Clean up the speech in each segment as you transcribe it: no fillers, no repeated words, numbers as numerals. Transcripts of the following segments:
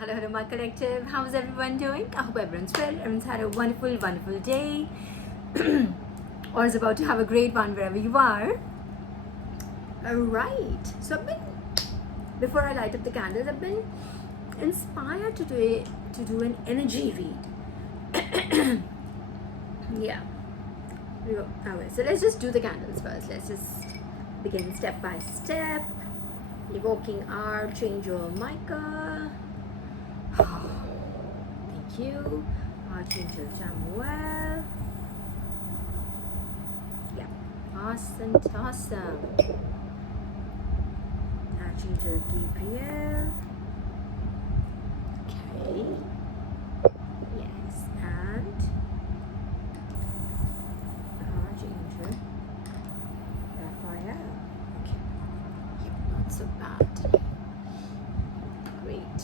Hello, hello, my collective. How's everyone doing? I hope everyone's well. Everyone's had a wonderful, wonderful day, or is about to have a great one wherever you are. All right. So before I light up the candles, I've been inspired today to do an energy read. Yeah. Okay. So let's just do the candles first. Let's just begin step by step. Evoking Archangel Michael. Thank you. Archangel Samuel. Yeah. Awesome. Archangel Gabriel. Okay. Yes. And Archangel Raphael. Okay. Yep, not so bad. Great.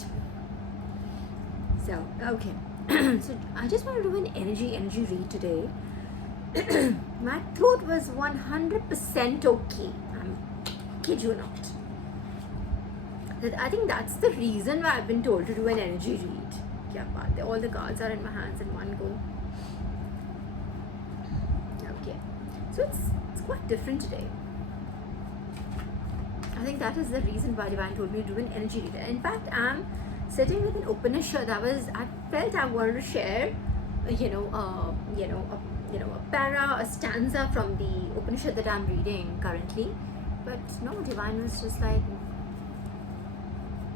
So, okay. So I just want to do an energy read today. My throat was 100% okay. Kid you not. I think that's the reason why I've been told to do an energy read. Yeah, but all the cards are in my hands in one go. Okay. So it's quite different today. I think that is the reason why Divine told me to do an energy read. In fact, I'm sitting with an Upanishad. I felt I wanted to share, a para, a stanza from the Upanishad that I'm reading currently. But no, Divine was just like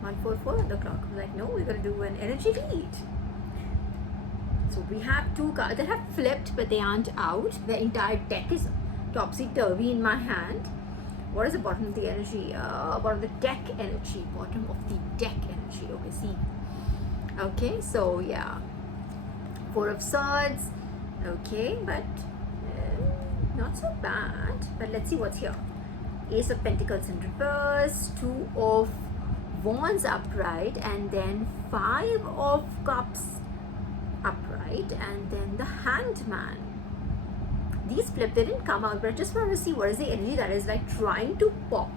1:44 on the clock. I was like, no, we're gonna do an energy read. So we have two cards that have flipped, but they aren't out. The entire deck is topsy-turvy in my hand. What is the bottom of the energy? Bottom of the deck energy. Bottom of the deck energy. Okay, see. Okay, so yeah. Four of Swords. Okay, but not so bad. But let's see what's here. Ace of Pentacles in reverse. Two of Wands upright. And then Five of Cups upright. And then the Hanged Man. These flip, they didn't come out, but I just want to see what is the energy that is like trying to pop.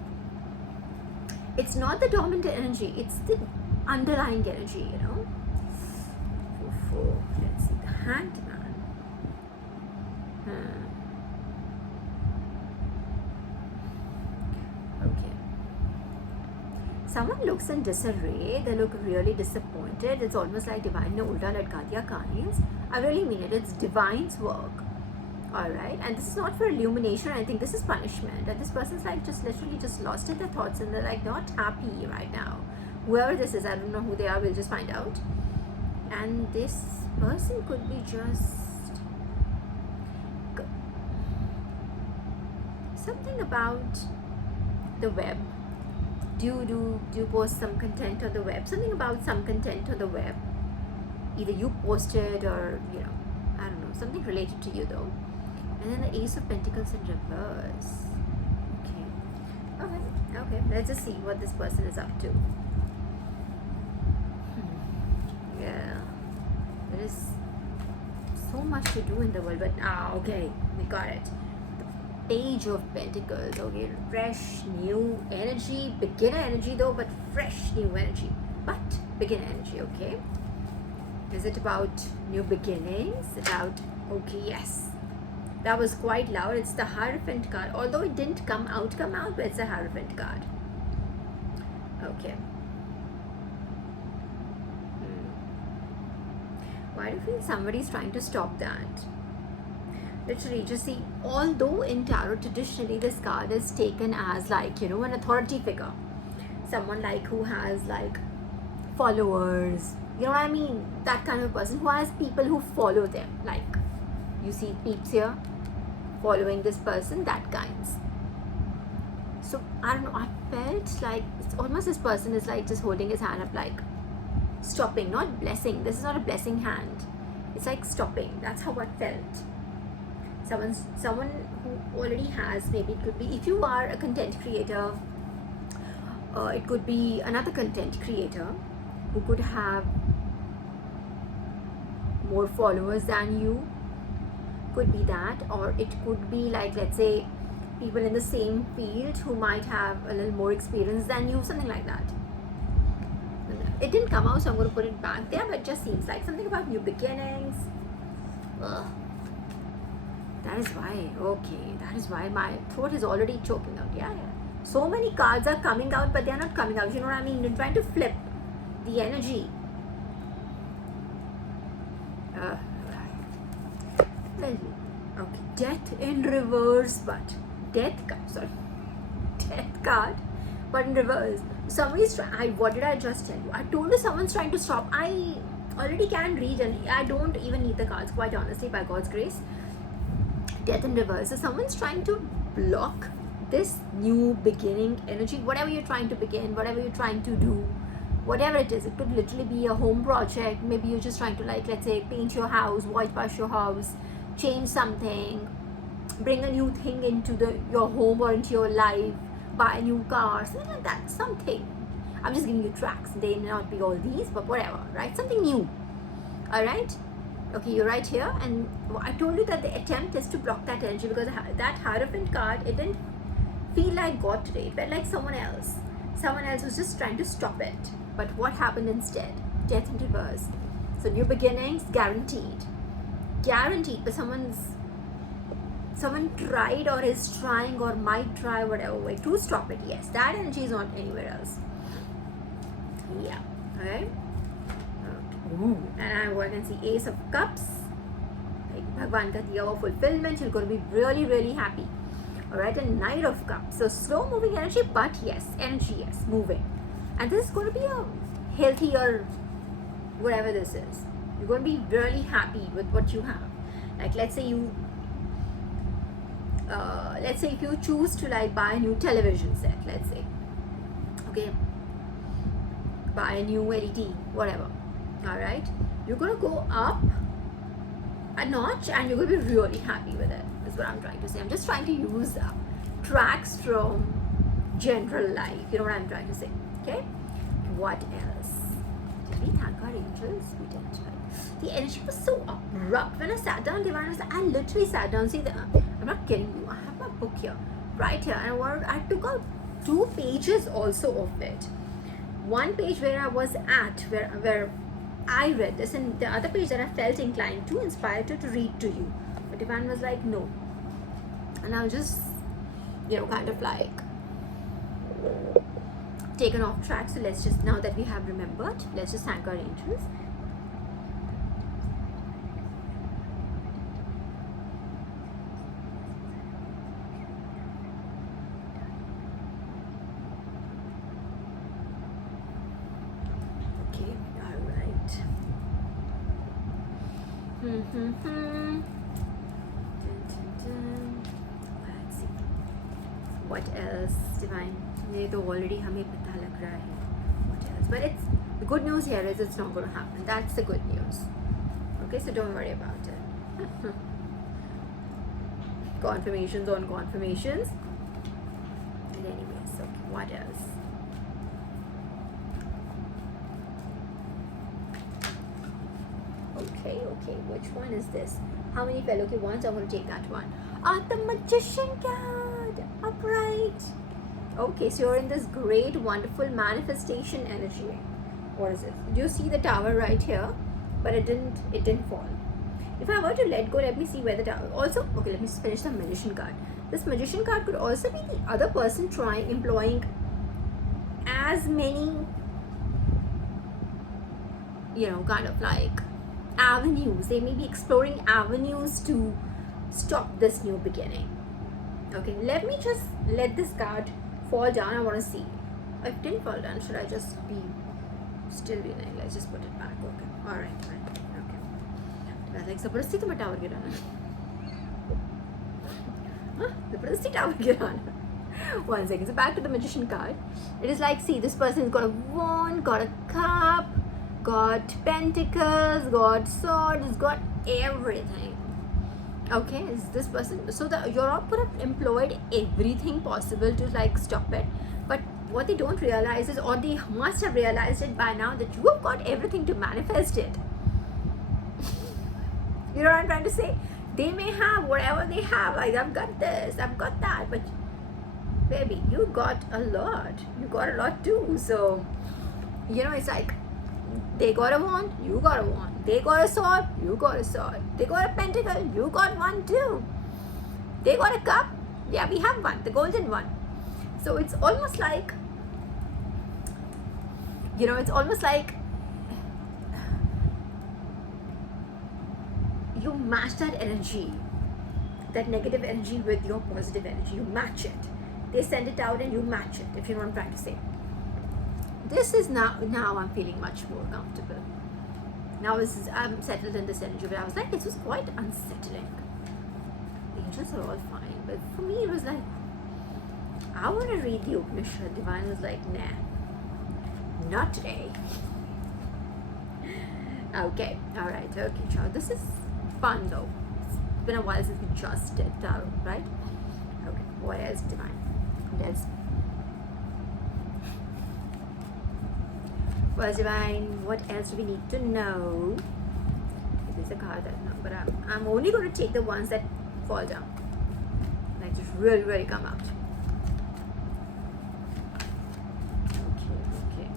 It's not the dominant energy, it's the underlying energy, you know. Let's see, the Hanged Man. Okay. Someone looks in disarray, they look really disappointed. It's almost like Divine ne ulta latka diya kinds. I really mean it, it's Divine's work. Alright, and this is not for illumination. I think this is punishment, and this person's like just literally just lost in their thoughts and they're like not happy right now. Whoever this is, I don't know who they are, we'll just find out. And this person could be just something about the web. Do you post some content on the web? Something about some content on the web. Either you posted or I don't know, something related to you though. And then the Ace of Pentacles in reverse. Okay. Let's just see what this person is up to. Yeah. There is so much to do in the world, but okay, we got it. The Page of Pentacles. Okay, fresh, new energy. Beginner energy though, but fresh, new energy. But beginner energy, okay? Is it about new beginnings? Okay, yes. That was quite loud. It's the Hierophant card. Although it didn't come out, but it's a Hierophant card. Okay. Why do you feel somebody's trying to stop that? Literally, just see, although in tarot traditionally this card is taken as like, an authority figure. Someone like who has like followers. You know what I mean? That kind of person who has people who follow them. Like, you see peeps here following this person, that kinds. So I don't know, I felt like it's almost this person is like just holding his hand up like stopping, not blessing. This is not a blessing hand. It's like stopping. That's how I felt. Someone who already has, maybe it could be, if you are a content creator, it could be another content creator who could have more followers than you. Could be that, or it could be like, let's say, people in the same field who might have a little more experience than you, something like that. It didn't come out, so I'm going to put it back there, but it just seems like something about new beginnings. Ugh. That is why, okay, that is why my throat is already choking out. Yeah. So many cards are coming out, but they are not coming out. You know what I mean? You're trying to flip the energy. Okay, death in reverse, but death card, but in reverse. Somebody's trying. What did I just tell you? I told you someone's trying to stop. I already can read, and I don't even need the cards, quite honestly, by God's grace. Death in reverse. So someone's trying to block this new beginning energy. Whatever you're trying to begin, whatever you're trying to do, whatever it is, it could literally be a home project. Maybe you're just trying to, like, let's say, paint your house, whitewash your house, change something, bring a new thing into your home or into your life, buy a new car, something like that. Something. I'm just giving you tracks. They may not be all these, but whatever, right? Something new. All right. Okay, you're right here, and I told you that the attempt is to block that energy, because that Hierophant card, it didn't feel like God today. It felt like someone else. Someone else was just trying to stop it. But what happened instead? Death in reverse. So new beginnings, guaranteed. Guaranteed, but someone tried or is trying or might try whatever way to stop it. Yes, that energy is not anywhere else. Yeah. Okay. Ooh. And I can see Ace of Cups, like Bhagwan ka diya hua fulfillment. You're going to be really, really happy. Alright, and Knight of Cups. So slow moving energy, but yes, energy, yes, moving. And this is going to be a healthier, whatever this is. You're going to be really happy with what you have. Like, let's say if you choose to, like, buy a new television set, let's say, okay, buy a new LED, whatever. All right, you're going to go up a notch and you're going to be really happy with it. That's what I'm trying to say. I'm just trying to use tracks from general life. You know what I'm trying to say. Okay, what else? Did we thank our angels? We didn't, right? The energy was so abrupt. When I sat down, Divine was like, I literally sat down. See, I'm not kidding you. I have my book here, right here, and I took out 2 pages also of it. One page where I was at, where I read this, and the other page that I felt inclined to, inspired to read to you. But Divine was like, no. And I was just, kind of like taken off track. So let's just, now that we have remembered, let's just thank our angels. Okay, all right. Let's see. What else, Divine? ये तो already हमें पता लग रहा है. What else? But the good news here is it's not going to happen. That's the good news. Okay, so don't worry about it. Confirmations on confirmations. But anyways, okay, what else? Okay, which one is this? How many fell? Okay, once I'm going to take that one. The Magician card, upright. Okay, so you're in this great, wonderful manifestation energy. What is it? Do you see the tower right here? But it didn't fall. If I were to let go, let me see where the tower. Also, okay, let me just finish the Magician card. This Magician card could also be the other person employing as many, kind of like avenues. They may be exploring avenues to stop this new beginning. Okay, let me just let this card fall down. I want to see. If it didn't fall down, should I just be still be like, let's just put it back. Okay, all right, fine. Okay, I like zabardasti to tower girana. Zabardasti tower girana. 1 second. So back to the Magician card. It is like, see, this person's got a wand, got a cup, got pentacles, got swords, got everything. Okay, is this person, so the Europe could have employed everything possible to like stop it, but what they don't realize is, or they must have realized it by now, that you have got everything to manifest it. You know what I'm trying to say? They may have whatever they have, like I've got this, I've got that, but baby, you got a lot. You got a lot too. So You know, it's like they got a wand, you got a wand. They got a sword, you got a sword. They got a pentacle, you got one too. They got a cup, yeah, we have one, the golden one. So it's almost like, you know, it's almost like you match that energy, that negative energy with your positive energy. You match it. They send it out and you match it, if you know what I'm trying to say. This is now I'm feeling much more comfortable. Now I'm settled in this energy, but I was like, this was quite unsettling. The angels are all fine, but for me it was like, I want to read the Upanishad. Divine was like, nah, not today. Okay, alright, okay, child. This is fun though. It's been a while since we just did tarot, right? Okay, what else, Divine? What else? Well, Divine, what else do we need to know? There's a card that no, but I'm only going to take the ones that fall down, like just really come out. Okay.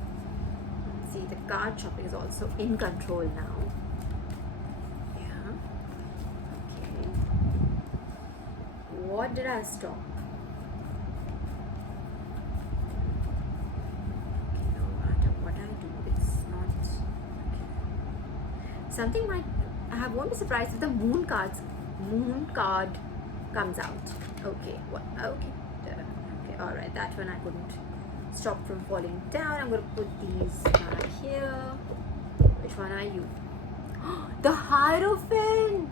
See, the card shopping is also in control now. Yeah. Okay. What did I stop? Something might, I won't be surprised if the moon card comes out. Okay, what? Okay, all right. That one I couldn't stop from falling down. I'm gonna put these back here. Which one are you? The Hierophant.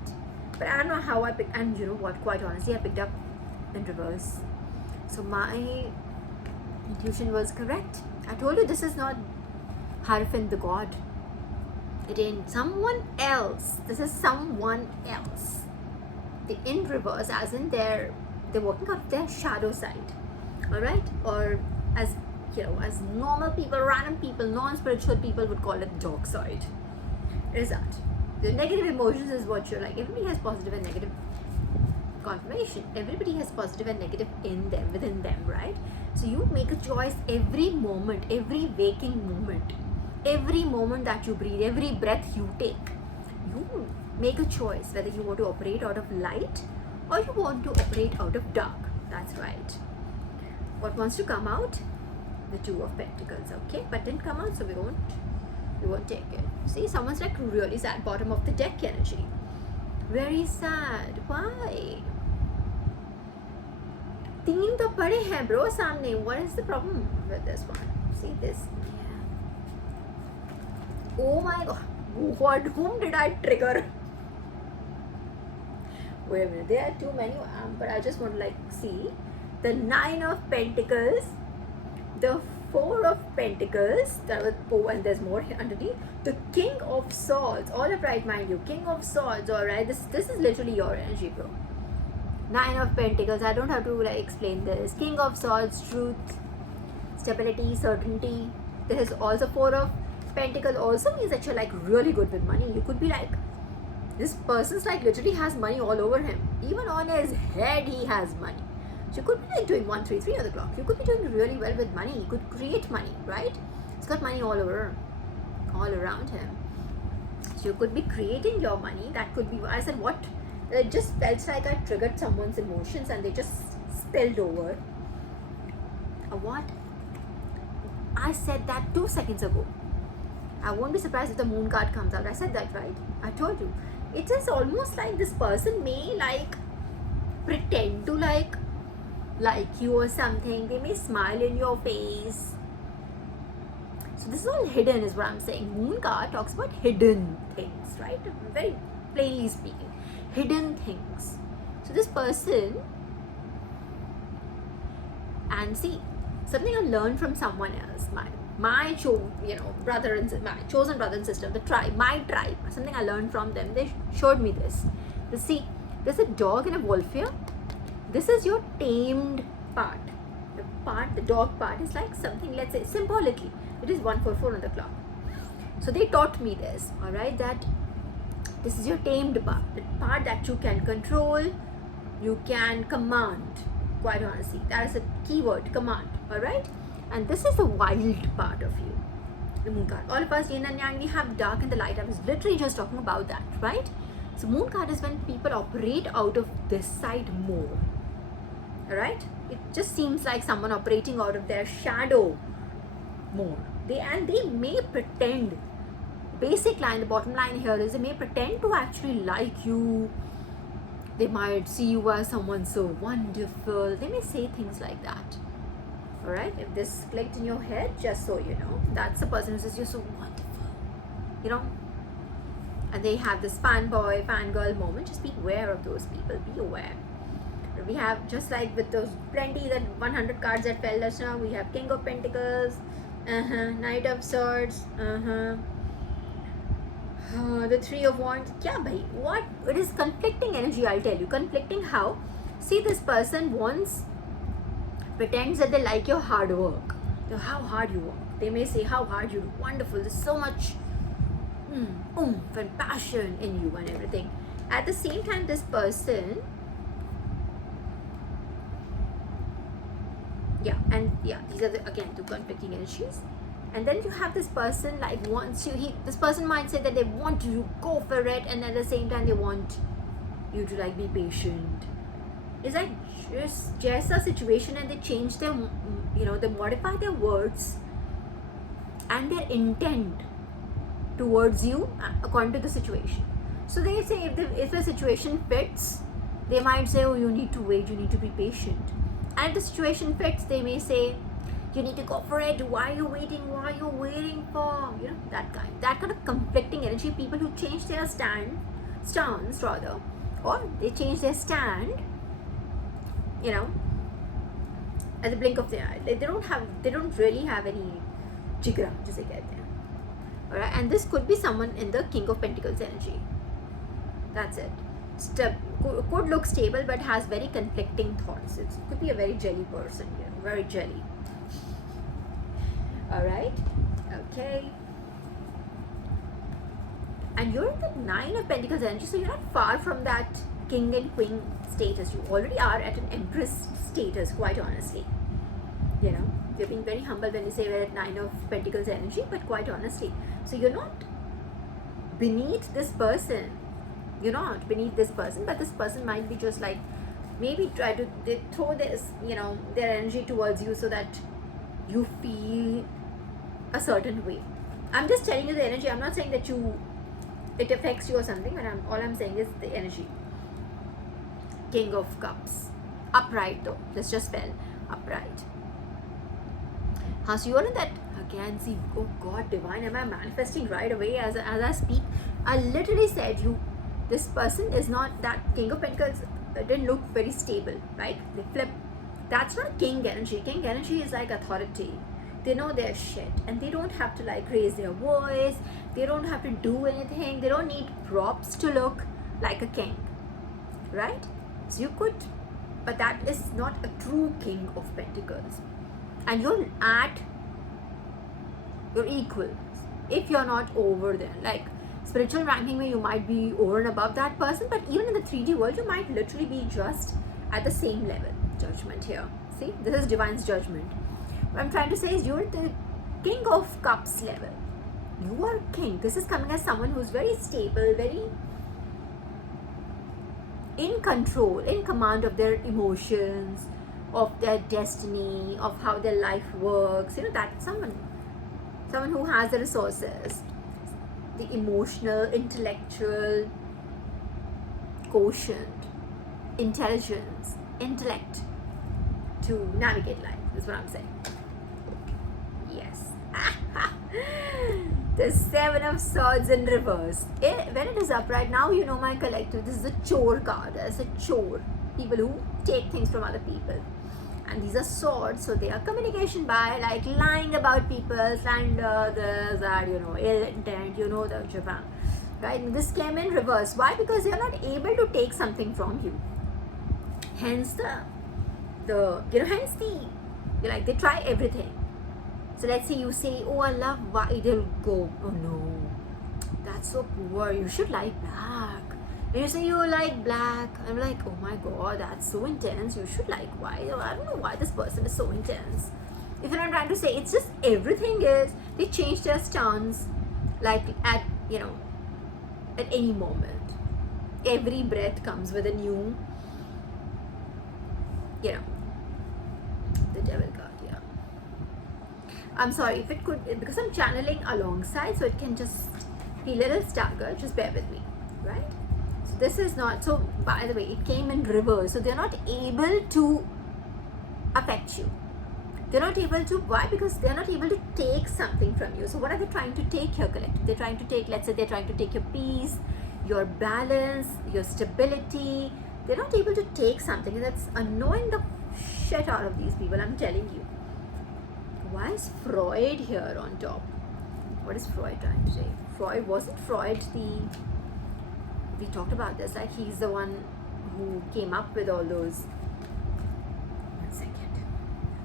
But I don't know how I picked. And you know what? Quite honestly, I picked up in reverse. So my intuition was correct. I told you this is not Hierophant the god. It ain't someone else. This is someone else. The in reverse, as in they're working out their shadow side. Alright? Or as you know, as normal people, random people, non-spiritual people would call it dark side. It is that. The negative emotions is what you're like. Everybody has positive and negative confirmation. Everybody has positive and negative in them, within them, right? So you make a choice every moment, every waking moment. Every moment that you breathe, every breath you take, you make a choice whether you want to operate out of light or you want to operate out of dark. That's right. What wants to come out? The Two of Pentacles, okay? But didn't come out, so we won't take it. See, someone's like really sad, bottom of the deck energy. Very sad. Why? तीन तो पड़े हैं bro सामने. What is the problem with this one? See this? Oh my god, whom did I trigger? Wait a minute, there are too many, but I just want to like see the Nine of Pentacles, the Four of Pentacles, that was and there's more underneath, the King of Swords, all upright mind you, King of Swords, alright, this is literally your energy, bro. Nine of Pentacles, I don't have to like explain this. King of Swords, truth, stability, certainty. There is also Four of Pentacle also means that you're like really good with money. You could be like, this person's like literally has money all over him. Even on his head he has money. So you could be like doing 133 on the clock. You could be doing really well with money. You could create money, right? He's got money all around him. So you could be creating your money. That could be, I said what? It just felt like I triggered someone's emotions and they just spilled over. What? I said that 2 seconds ago. I won't be surprised if the moon card comes out. I said that, right? I told you. It is almost like this person may like pretend to like you or something. They may smile in your face. So this is all hidden is what I'm saying. Moon card talks about hidden things, right? Very plainly speaking. Hidden things. So this person, and see, something I learned from someone else, my brother and my chosen brother and sister, the tribe, my tribe, something I learned from them. They showed me this. See, there's a dog and a wolf here. This is your tamed part. The dog part is like something, let's say symbolically, it is 144 on the clock. So they taught me this, alright, that this is your tamed part, the part that you can control, you can command. Quite honestly, that is a keyword, command, alright? And this is the wild part of you. The moon card. All of us, yin and yang, we have dark and the light. I was literally just talking about that, right? So moon card is when people operate out of this side more. Alright? It just seems like someone operating out of their shadow more. They may pretend. Basic line, the bottom line here is they may pretend to actually like you. They might see you as someone so wonderful. They may say things like that. Alright, if this clicked in your head, just so you know, that's the person who says you're so wonderful, you know, and they have this fanboy, fangirl moment. Just be aware of those people, be aware. We have, just like with those plenty, that 100 cards that fell just now, we have King of Pentacles, Knight of Swords, the Three of Wands. Yeah, bhai, what? It is conflicting energy, I'll tell you. Conflicting how? See, this person pretends that they like your hard work, how hard you work. They may say how hard you do, wonderful, there's so much oomph and passion in you and everything. At the same time, this person, these are again two conflicting energies. And then you have this person, like, this person might say that they want you to go for it, and at the same time they want you to like be patient. It's like just a situation, and they change their, they modify their words and their intent towards you according to the situation. So they say if the situation fits, they might say, oh, you need to wait, you need to be patient. And if the situation fits, they may say, you need to go for it, why are you waiting, what are you waiting for, that kind of conflicting energy. People who change their stance rather, or they change their stand, at the blink of the eye. They don't really have any jigra, just like that. Alright, and this could be someone in the King of Pentacles energy. That's it. Could look stable but has very conflicting thoughts. It could be a very jelly person, very jelly. Alright, okay. And you're in the Nine of Pentacles energy, so you're not far from that King and Queen status. You already are at an Empress status, quite honestly. You're being very humble when you say we're at Nine of Pentacles energy, but quite honestly. So you're not beneath this person. You're not beneath this person, but this person might be just like, maybe they throw this, their energy towards you so that you feel a certain way. I'm just telling you the energy. I'm not saying that it affects you or something, but all I'm saying is the energy. King of Cups. Upright though. This just fell. Upright. So you're in that, again, see, oh God, divine, am I manifesting right away as I speak? I literally said this person is not, that King of Pentacles didn't look very stable, right? They flip. That's not King energy. King energy is like authority. They know their shit, and they don't have to like raise their voice. They don't have to do anything. They don't need props to look like a king, right? So you could, but that is not a true King of Pentacles. And you're equal if you're not over there. Like spiritual ranking where you might be over and above that person, but even in the 3D world, you might literally be just at the same level. Judgment here. See, this is divine's judgment. What I'm trying to say is you're at the King of Cups level. You are king. This is coming as someone who's very stable, very in control, in command of their emotions, of their destiny, of how their life works. That's someone who has the resources, the emotional, intellectual quotient, intelligence, intellect to navigate life. That's what I'm saying. Yes. The Seven of Swords in reverse. When it is upright, now you know my collective. This is a chore card. It's a chore. People who take things from other people. And these are swords, so they are communication by like lying about people, slander, this, that, ill intent, the Japan. Right? And this came in reverse. Why? Because they are not able to take something from you. Hence they try everything. So let's say you say, oh, I love white, they'll go, oh no, that's so poor, you should like black. And you say you like black, I'm like, oh my God, that's so intense, you should like white. I don't know why this person is so intense. If you're not trying to say, it's just everything is, they change their stance like at, at any moment. Every breath comes with a new, the devil card, yeah. I'm sorry if it could, because I'm channeling alongside, so it can just be a little staggered, just bear with me, right? So this is not, so by the way, it came in reverse, so they're not able to affect you. They're not able to, why? Because they're not able to take something from you. So what are they trying to take here, collective? They're trying to take, let's say they're trying to take your peace, your balance, your stability. They're not able to take something, and that's annoying the shit out of these people, I'm telling you. Why is Freud here on top? What is Freud trying to say? Wasn't Freud we talked about this, like he's the one who came up with all those. One second.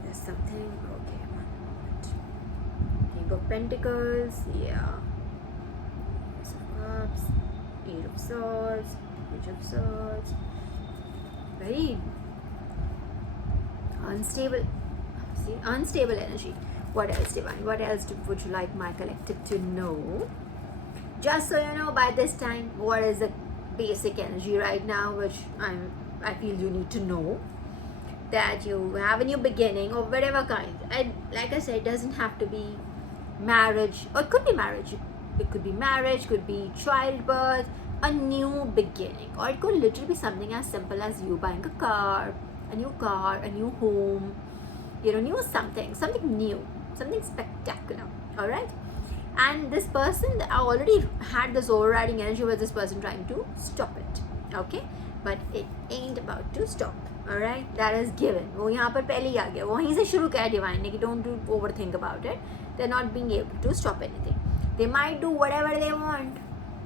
There's something, okay, one moment. King of Pentacles, yeah. Ace of Cups, Eight of Swords, Page of Swords. Very unstable, unstable energy. What else, Divine? What else would you like my collective to know? Just so you know, by this time, what is the basic energy right now, which I feel you need to know, that you have a new beginning of whatever kind. And like I said, it doesn't have to be marriage, or it could be marriage. It could be marriage, could be childbirth, a new beginning, or it could literally be something as simple as you buying a car, a new home, new something new, something spectacular. All right. And this person, I already had this overriding energy with this person trying to stop it, okay? But it ain't about to stop, all right? That is given. वो यहाँ पर पहले ही आ गया, वहीं से शुरू किया divine ने कि don't overthink about it. They're not being able to stop anything. They might do whatever they want.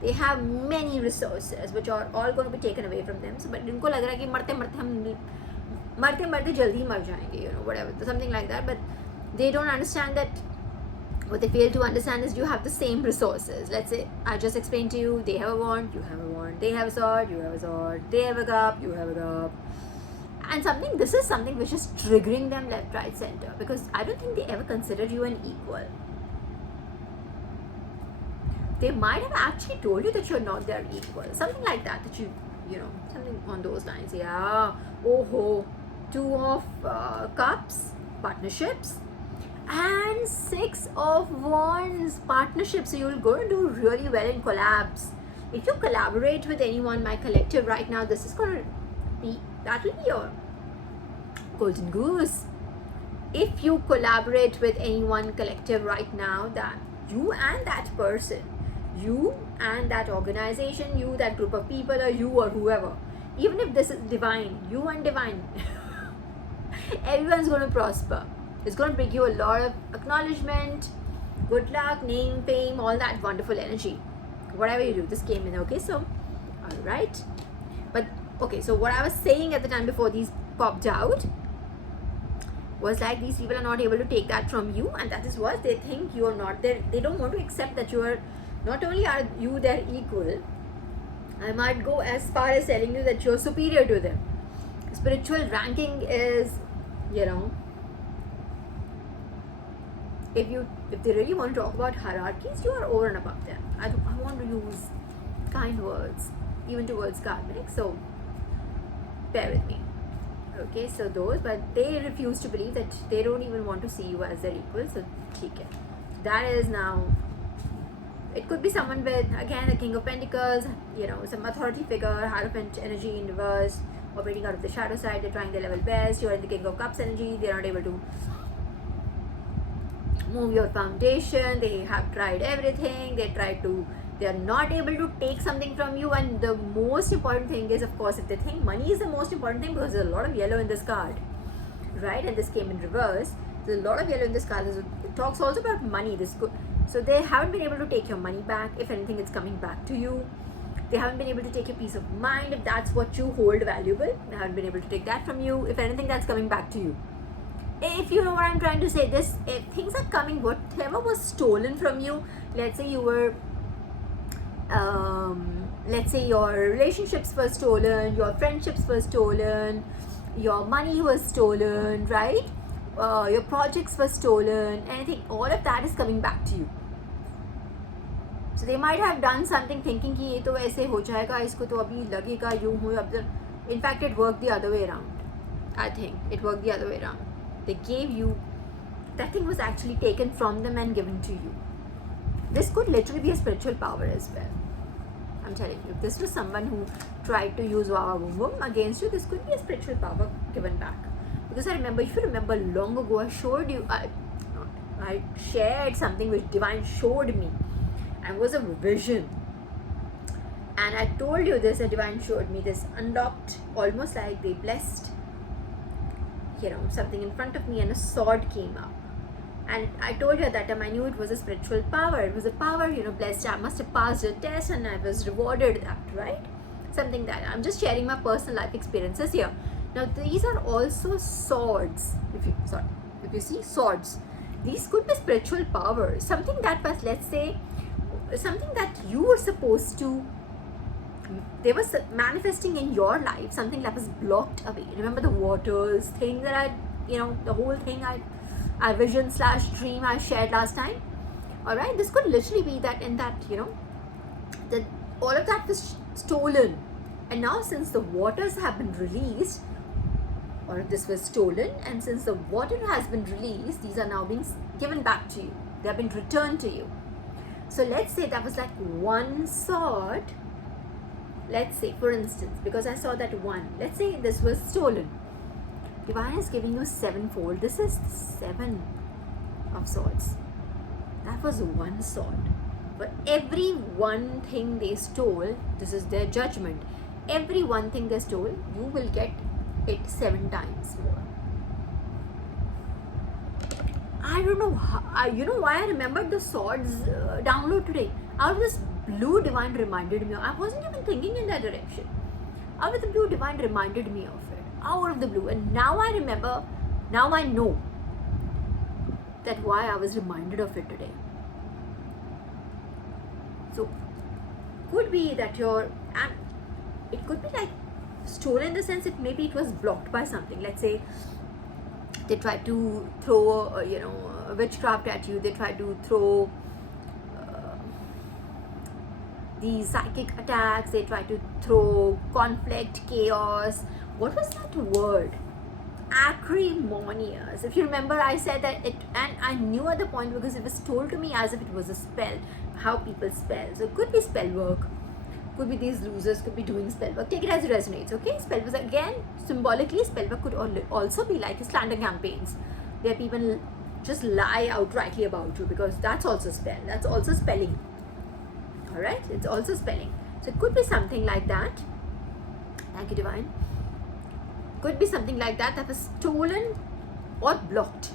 They have many resources which are all going to be taken away from them. So, but इनको लग रहा है कि मरते मरते जल्दी मर जाएंगे, whatever, something like that. But they don't understand that. What they fail to understand is you have the same resources. Let's say I just explained to you, they have a wand, you have a wand, they have a sword, you have a sword, they have a cup, you have a cup. And this is something which is triggering them left, right, center, because I don't think they ever considered you an equal. They might have actually told you that you're not their equal. Something like that, something on those lines. Yeah. Oh, Two of Cups, partnerships. And Six of Wands, partnerships. So you're going to do really well in collabs. If you collaborate with anyone, my collective right now, this is going to be, that will be your golden goose. If you collaborate with anyone collective right now, that you and that person, you and that organization, you, that group of people, or you or whoever, even if this is divine, you and divine, everyone's going to prosper. It's going to bring you a lot of acknowledgement, good luck, name, fame, all that wonderful energy. Whatever you do, this came in, okay? So, all right. But, okay, so what I was saying at the time before these popped out was like these people are not able to take that from you, and that is what they think you are not there. They don't want to accept that you are, not only are you their equal, I might go as far as telling you that you're superior to them. Spiritual ranking is, if they really want to talk about hierarchies, you are over and above them. I want to use kind words, even towards karmic, so bear with me. Okay, so those, but they refuse to believe that, they don't even want to see you as their equal, so okay. That is now, it could be someone with, again, the King of Pentacles, some authority figure, Hierophant energy in reverse, operating out of the shadow side, they're trying their level best. You're in the King of Cups energy, they're not able to move your foundation, they have tried everything, they are not able to take something from you. And the most important thing is, of course, if they think money is the most important thing, because there's a lot of yellow in this card, right? And this came in reverse, there's a lot of yellow in this card. It talks also about money. So they haven't been able to take your money back. If anything, it's coming back to you. They haven't been able to take your peace of mind, if that's what you hold valuable. They haven't been able to take that from you. If anything, that's coming back to you. If you know what I'm trying to say, if things are coming, whatever was stolen from you, let's say you were, let's say your relationships were stolen, your friendships were stolen, your money was stolen, right? your projects were stolen, anything, all of that is coming back to you. So they might have done something thinking कि ये तो ऐसे हो जाएगा, इसको तो अभी लगेगा यूं हो अब. In fact, it worked the other way around. I think it worked the other way around. They gave you, that thing was actually taken from them and given to you. This could literally be a spiritual power as well. I'm telling you, if this was someone who tried to use Wawa Boom Boom against you, this could be a spiritual power given back. Because I remember, if you remember long ago, I shared something which Divine showed me, and was a vision. And I told you this, and Divine showed me this unlocked, almost like they blessed, something in front of me, and a sword came up. And I told you at that time, I knew it was a spiritual power. It was a power, blessed. I must have passed a test and I was rewarded that, right? Something that I'm just sharing my personal life experiences here. Now, these are also swords. If you see swords, these could be spiritual powers. Something that was, let's say, something that you were supposed to, they were manifesting in your life, something that was blocked away. Remember the waters thing that the whole thing I vision / dream I shared last time. All right, this could literally be that in that, that all of that was stolen. And now since the waters have been released, all of this was stolen, and since the water has been released, these are now being given back to you. They have been returned to you. So let's say that was like one sword. Let's say, for instance, because I saw that one, let's say this was stolen. Divine is giving you sevenfold. This is 7 of swords. That was one sword. But every one thing they stole, this is their judgment. Every one thing they stole, you will get it 7 times more. I don't know how, you know why I remembered the swords download today. Out of this blue, Divine reminded me. I wasn't even thinking in that direction. Out of the blue, Divine reminded me of it. Out of the blue. And now I remember, now I know that why I was reminded of it today. So, could be that and it could be like stolen in the sense that maybe it was blocked by something. Let's say they tried to throw, witchcraft at you. They tried to throw these psychic attacks. They tried to throw conflict, chaos. What was that word? Acrimonious. If you remember, I said that it, and I knew at the point because it was told to me as if it was a spell, how people spell. So it could be spell work, could be these losers, could be doing spell work. Take it as it resonates, okay? Spell work, again, symbolically, spell work could also be like slander campaigns, where people just lie outrightly about you, because that's also spell, that's also spelling. Alright, it's also spelling. So it could be something like that. Thank you, Divine. Could be something like that was stolen or blocked.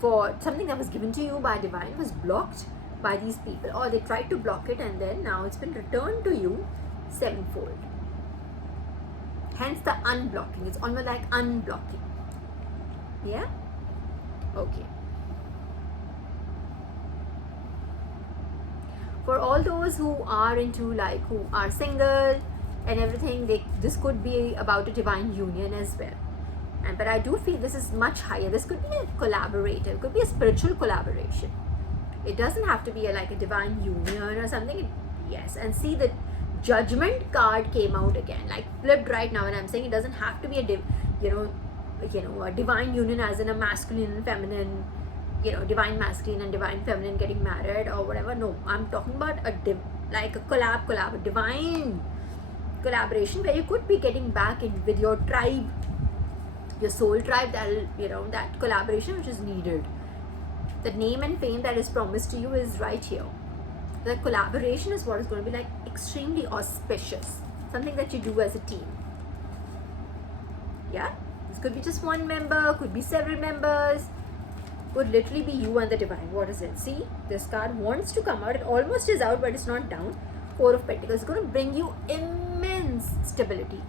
For something that was given to you by Divine was blocked by these people, or they tried to block it, and then now it's been returned to you 7-fold. Hence the unblocking. It's almost like unblocking. Yeah? Okay. For all those who are into, like, who are single and everything, this could be about a divine union as well. But I do feel this is much higher. This could be a collaborative, it could be a spiritual collaboration. It doesn't have to be like a divine union or something. Yes, and see, the judgment card came out again, like flipped right now, and I'm saying it doesn't have to be a divine union as in a masculine and feminine, divine masculine and divine feminine getting married or whatever. No, I'm talking about a divine collaboration where you could be getting back in with your tribe, your soul tribe, that collaboration which is needed. The name and fame that is promised to you is right here. The collaboration is what is going to be like extremely auspicious, something that you do as a team. Yeah, this could be just one member, could be several members, could literally be you and the divine. What is it? See, this card wants to come out. It almost is out, but it's not down. 4 of Pentacles. It's going to bring you immense stability,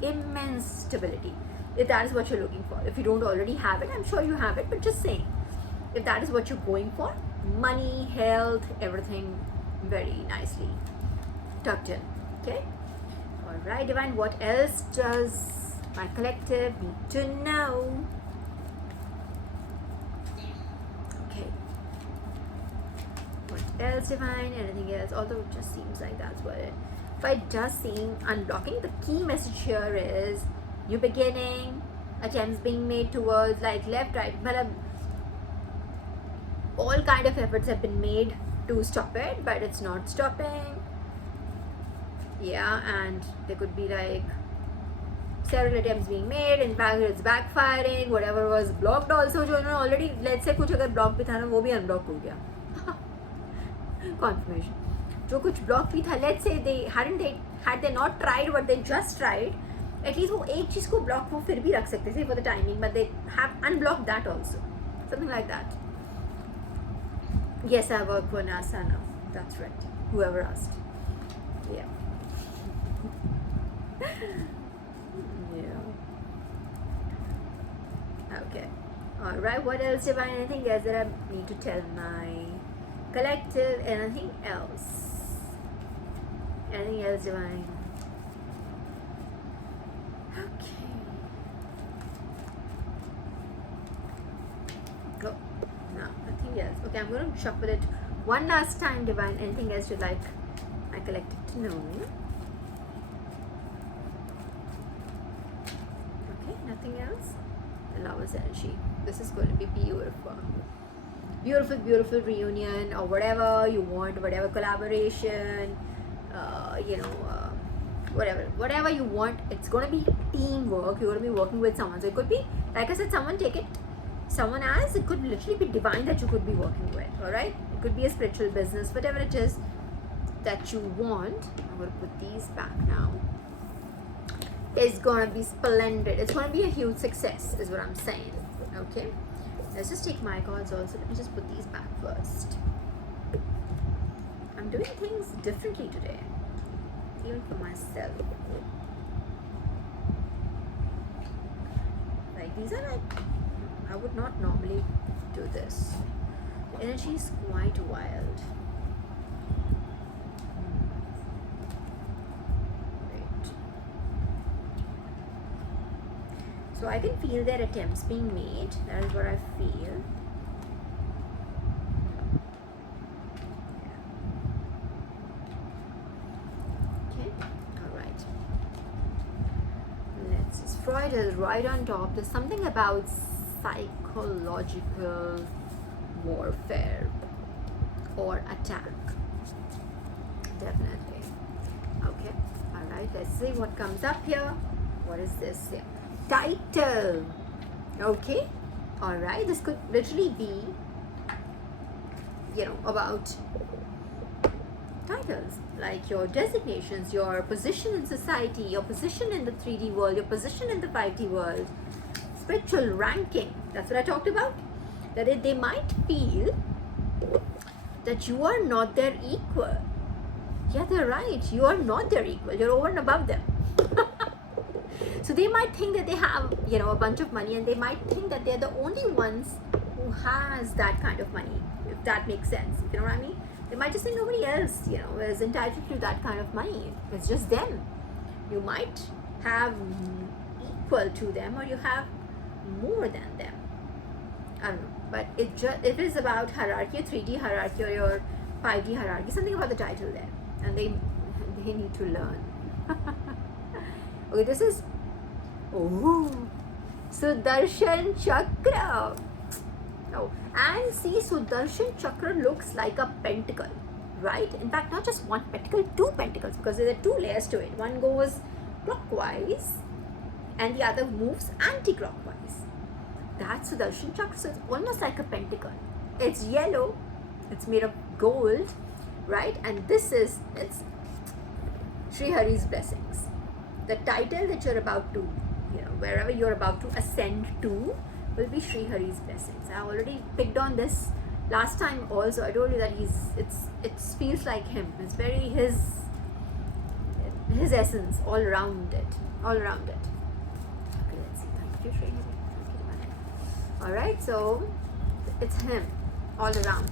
if that is what you're looking for. If you don't already have it, I'm sure you have it, but just saying, if that is what you're going for, money, health, everything very nicely tucked in. Okay? Alright, Divine, what else does my collective need to know? else divine, anything else, although it just seems like that's what it, but it does seem unblocking. The key message here is new beginning, attempts being made towards like left, right, but all kind of efforts have been made to stop it, but it's not stopping. Yeah, and there could be like several attempts being made, in fact it's backfiring. Whatever was blocked also, जो उन्होंने already, let's say कुछ अगर block भी था ना, वो भी unblock हो गया. Confirmation. जो कुछ block भी था, let's say had they not tried what they just tried, at least वो एक चीज़ को block वो फिर भी रख सकते थे for the timing, but they have unblocked that also, something like that. Yes, I work for NASA now. That's right. Whoever asked. Yeah. Yeah. Okay. Alright, what else, divine? Anything else that I need to tell my collective? Anything else? Anything else, divine? Okay. Go. No, nothing else. Okay, I'm going to shuffle it one last time, divine. Anything else you'd like my collective to know? Nothing else. The Lover's energy. This is going to be beautiful. Beautiful, beautiful reunion or whatever you want, whatever collaboration, whatever you want. It's going to be teamwork. You're going to be working with someone. So it could be, like I said, someone as it could literally be divine that you could be working with. Alright? It could be a spiritual business, whatever it is that you want. I'm going to put these back now. It's gonna be splendid. It's gonna be a huge success, is what I'm saying. Okay, let's just take my cards also. Let me just put these back first. I'm doing things differently today, even for myself. Like these are like, I would not normally do this. The energy is quite wild. So I can feel their attempts being made. That is what I feel. Okay, alright. Let's just, Freud is right on top. There's something about psychological warfare or attack. Definitely. Okay, alright. Let's see what comes up here. What is this here? Title. Okay, all right, this could literally be about titles like your designations, your position in society, your position in the 3D world, your position in the 5D world, spiritual ranking. That's what I talked about, that they might feel that you are not their equal. Yeah, they're right, you are not their equal, you're over and above them. So they might think that they have, a bunch of money, and they might think that they're the only ones who has that kind of money, if that makes sense. You know what I mean? They might just think nobody else, is entitled to that kind of money. It's just them. You might have equal to them, or you have more than them. I don't know. But it is about hierarchy, 3D hierarchy or your 5D hierarchy. Something about the title there. And they need to learn. Okay, this is Sudarshan Chakra. Oh, and see, Sudarshan Chakra looks like a pentacle, right? In fact, not just one pentacle, two pentacles, because there are two layers to it. One goes clockwise and the other moves anti-clockwise. That's Sudarshan Chakra. So it's almost like a pentacle. It's yellow, it's made of gold, right? And it's Sri Hari's blessings. The title that you're about to, wherever you're about to ascend to, will be Sri Hari's blessings. I already picked on this last time also. I told you that it feels like him. It's very his essence all around it. Okay, let's see. Thank you, Sri Hari. Alright, so it's him all around.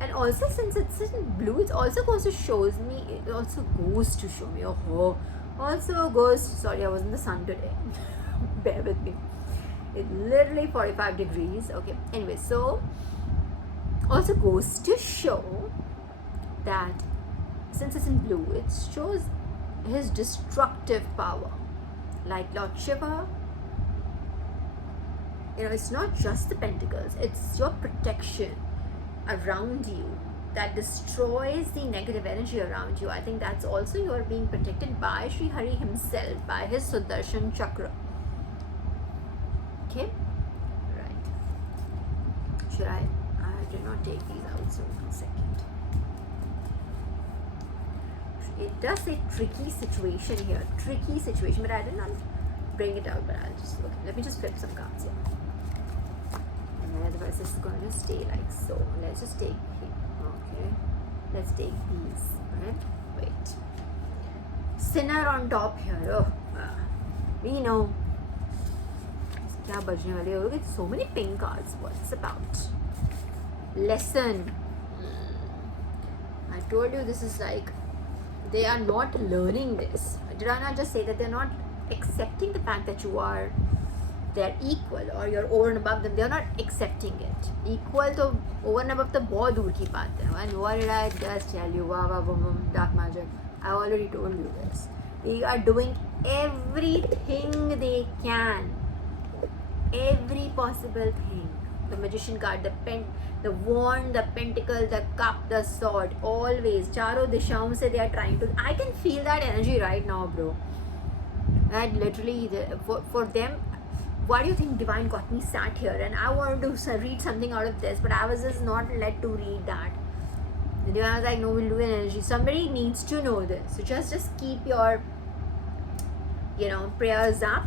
And also, since it's in blue, it also goes to show me, sorry, I was in the sun today. Bear with me. It's literally 45 degrees. Okay, anyway, so also goes to show that since it's in blue, it shows his destructive power. Like Lord Shiva, it's not just the pentacles, it's your protection around you that destroys the negative energy around you. I think that's also you're being protected by Sri Hari himself, by his Sudarshan Chakra. Okay, right. Should I did not take these out, so 1 second. It does say tricky situation here, but I did not bring it out. But I'll just let me just flip some cards here, and then otherwise this is going to stay like so. Let's just take okay. Let's take these. Right? Wait. Sinner on top here. Oh, we know. Look at so many pink cards. What's about? Lesson. I told you this is like they are not learning this. Did I not just say that they're not accepting the fact that they're equal or you're over and above them? They're not accepting it. Equal to over and above the बहुत दूर की बात है. And what did I just tell you? Wow, dark magic. I already told you this. They are doing everything they can. Every possible thing. The magician card, the wand, the pentacle, the cup, the sword, always charo dishaon se they are trying to. I can feel that energy right now, bro. And literally for them, why do you think divine got me sat here and I wanted to read something out of this, but I was just not led to read that. The divine was like, no, we'll do an energy. Somebody needs to know this, so just keep your prayers up.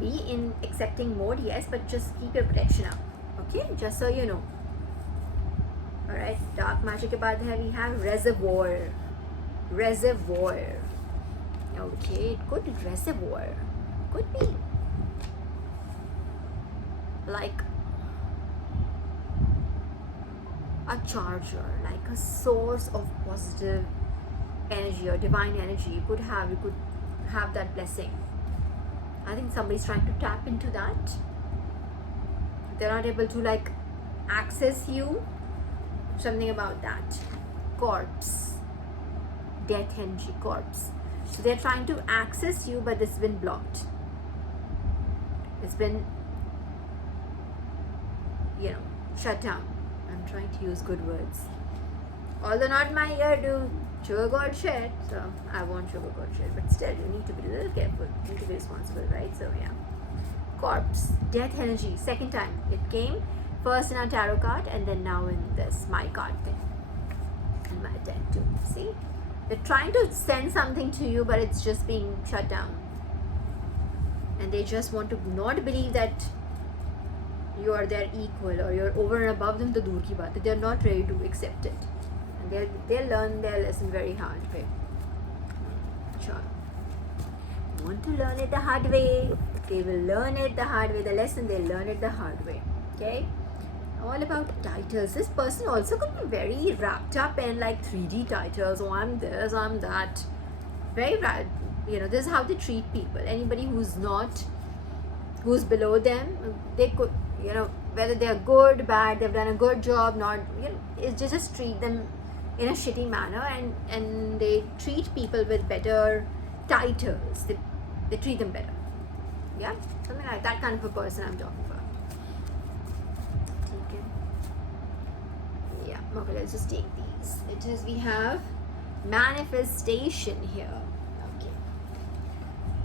Be in accepting mode, yes, but just keep your protection up, okay? Just so you know. Alright, dark magic ke baad hai, we have reservoir. Okay, it could be reservoir. Could be like a charger, like a source of positive energy or divine energy. You could have that blessing. I think somebody's trying to tap into that. They're not able to access you. Something about that. Corpse. Death energy, corpse. So they're trying to access you, but it's been blocked. It's been, shut down. I'm trying to use good words. Although not my ear to sugar-coated shit, so I want sugar-coated shit, but still you need to be a little careful, you need to be responsible, right? So yeah, corpse, death energy, second time it came, first in our tarot card and then now in this my card thing, and my deck too. See, they're trying to send something to you, but it's just being shut down, and they just want to not believe that you are their equal or you're over and above them. To dur ki baat hai, they're not ready to accept it. They'll learn their lesson very hard way. Sure. Want to learn it the hard way? They will learn it the hard way. The lesson, they'll learn it the hard way. Okay? All about titles. This person also could be very wrapped up in 3D titles. Oh, I'm this, I'm that. Very bad. This is how they treat people. Anybody who's below them, they could, whether they're good, bad, they've done a good job, not, it's just treat them in a shitty manner, and they treat people with better titles. They treat them better. Yeah, something like that kind of a person I'm talking about. Okay. Yeah, okay, let's just take these. We have manifestation here. Okay.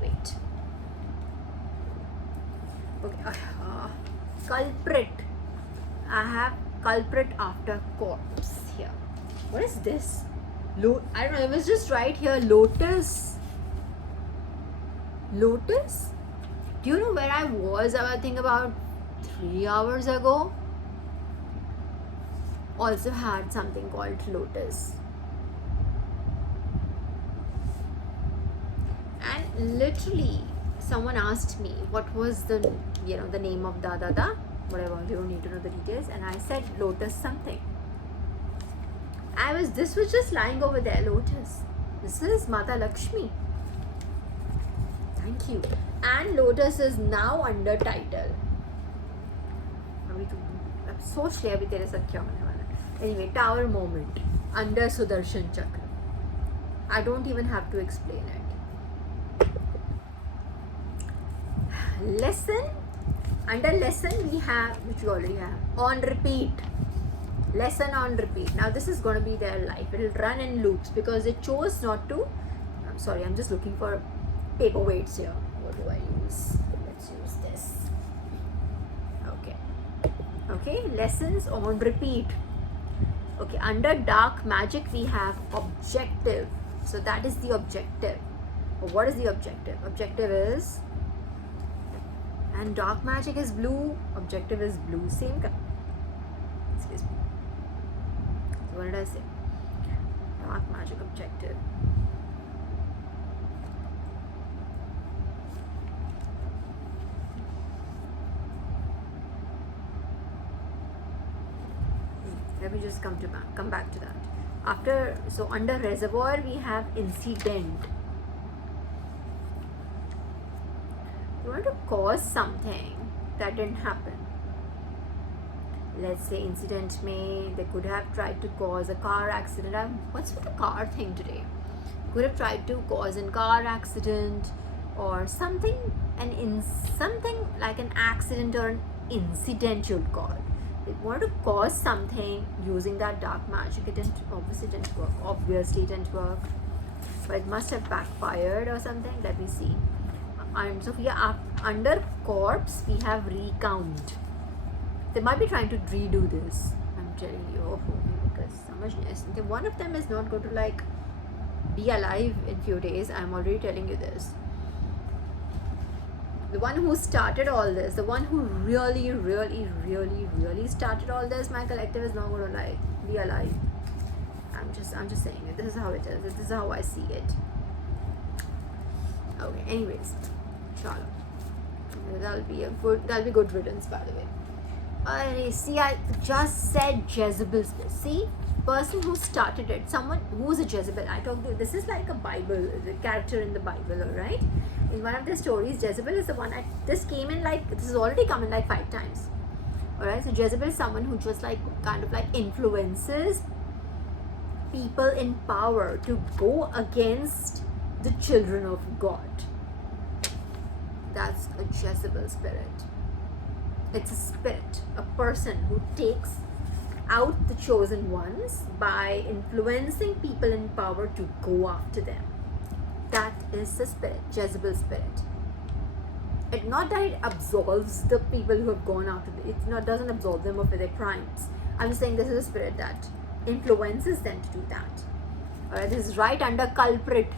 Wait. Okay. Culprit. I have culprit after corpse here. What is this? I don't know, it was just right here. Lotus? Do you know where I was? I think about 3 hours ago. Also had something called lotus. And literally, someone asked me what was the name of da. Whatever, you don't need to know the details. And I said lotus something. This was just lying over there, lotus. This is Mata Lakshmi. Thank you. And lotus is now under title. अब सोच ले अभी तेरे साथ क्या होने वाला है. Anyway, tower moment under Sudarshan Chakra. I don't even have to explain it. Lesson. Under lesson we have, which we already have, on repeat. Lesson on repeat. Now this is going to be their life. It will run in loops because they chose not to. I'm sorry, I'm just looking for paperweights here. What do I use? Let's use this. Okay. Okay, lessons on repeat. Okay, under dark magic we have objective. So that is the objective. What is the objective? Objective is, and dark magic is blue, objective is blue, same color. Excuse me. So what did I say? Dark magic objective. Let me just come back to that. After, so under reservoir we have incident. You want to cause something that didn't happen. Let's say incident they could have tried to cause a car accident. What's with the car thing today? Could have tried to cause a car accident or something, something like an accident or an incident you'd call. They wanted to cause something using that dark magic. It obviously didn't work. But it must have backfired or something. Let me see. And so under corpse we have recount. They might be trying to redo this. I'm telling you, because one of them is not going to like be alive in few days. I'm already telling you this. The one who started all this, the one who really started all this, my collective is not going to like be alive. I'm just saying it. This is how it is. This is how I see it. Okay. Anyways, chalo. That'll be good riddance, by the way. See, I just said Jezebel. See, person who started it, someone who's a Jezebel. I told you this is like a Bible, the character in the Bible, alright? In one of the stories, Jezebel is the one. This has already come in like 5 times. Alright, so Jezebel is someone who just like kind of like influences people in power to go against the children of God. That's a Jezebel spirit. It's a spirit, a person who takes out the chosen ones by influencing people in power to go after them. That is the spirit, Jezebel spirit. It's not that it absolves the people who have gone after them. It doesn't absolve them of their crimes. I'm just saying this is a spirit that influences them to do that. Alright, this is right under culprit.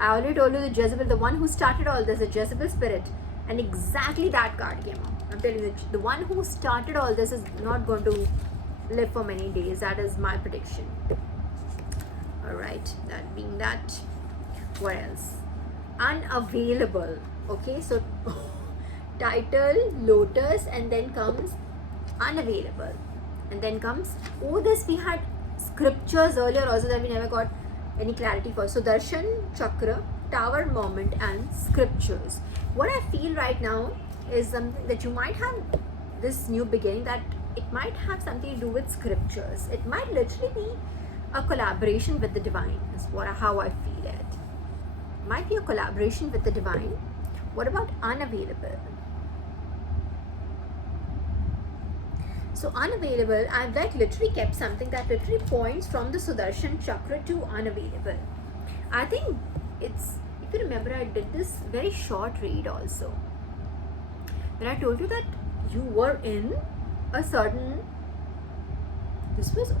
I already told you the Jezebel, the one who started all this, a Jezebel spirit, and exactly that card came out. I'm telling you, the one who started all this is not going to live for many days. That is my prediction. Alright, that being that, what else? Unavailable. Okay, so title, lotus, and then comes unavailable. And then comes, this we had scriptures earlier also that we never got any clarity for. So Sudarshan Chakra, tower moment, and scriptures. What I feel right now is something that you might have this new beginning, that it might have something to do with scriptures. It might literally be a collaboration with the divine, is how I feel it. Might be a collaboration with the divine. What about unavailable? So unavailable, I've like literally kept something that literally points from the Sudarshan Chakra to unavailable. I think it's, if you remember, I did this very short read also. When I told you that you were in a certain, this was a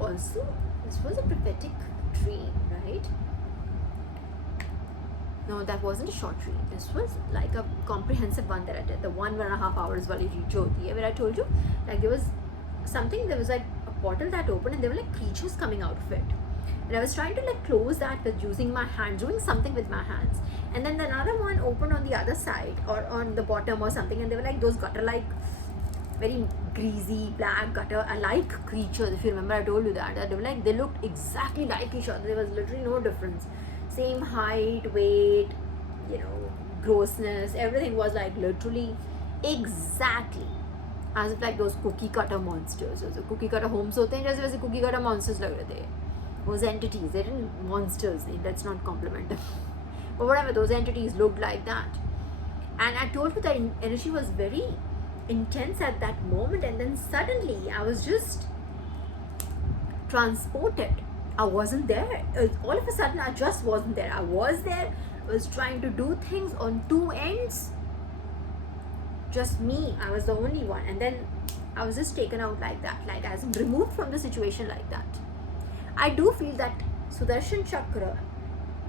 prophetic dream, right? No, that wasn't a short read. This was like a comprehensive one that I did, the 1.5 hours Vali Jyoti, where I told you like there was like a portal that opened and there were like creatures coming out of it. And I was trying to like close that with using my hands, doing something with my hands. And then another one opened on the other side or on the bottom or something, and they were like those gutter-like, very greasy black gutter-like creatures. If you remember, I told you that they were like, they looked exactly like each other. There was literally no difference. Same height, weight, grossness, everything was like literally exactly as if like those cookie cutter monsters. So cookie cutter homes होते हैं जैसे वैसे cookie cutter monsters लग रहे थे. Those entities, they didn't monsters. Let's not compliment them. But whatever, those entities looked like that. And I told you that energy was very intense at that moment, and then suddenly I was just transported. I wasn't there. All of a sudden, I just wasn't there. I was there. I was trying to do things on two ends. Just me. I was the only one. And then I was just taken out like that. Like I was removed from the situation like that. I do feel that Sudarshan Chakra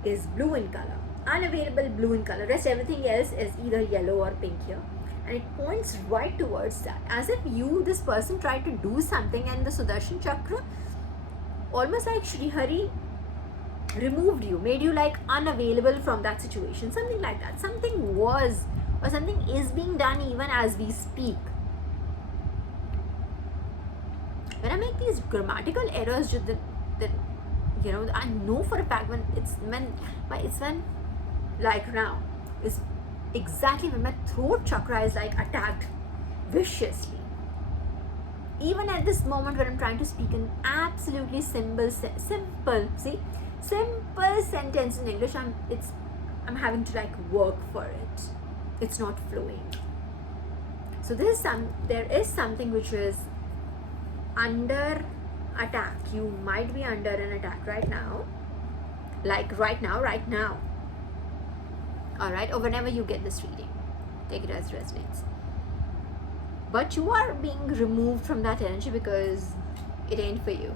is blue in color. Unavailable blue in color. Rest everything else is either yellow or pink here. And it points right towards that. As if you, this person, tried to do something, and the Sudarshan Chakra, almost like Sri Hari, removed you, made you like unavailable from that situation. Something like that. Something was or something is being done even as we speak. When I make these grammatical errors, that you know, I know for a fact when like now is exactly when my throat chakra is like attacked viciously. Even at this moment when I'm trying to speak an absolutely simple sentence in English, I'm having to like work for it. It's not flowing. So there is something which is under attack. You might be under an attack right now. Like right now. Alright, or whenever you get this reading, take it as resonates. But you are being removed from that energy because it ain't for you.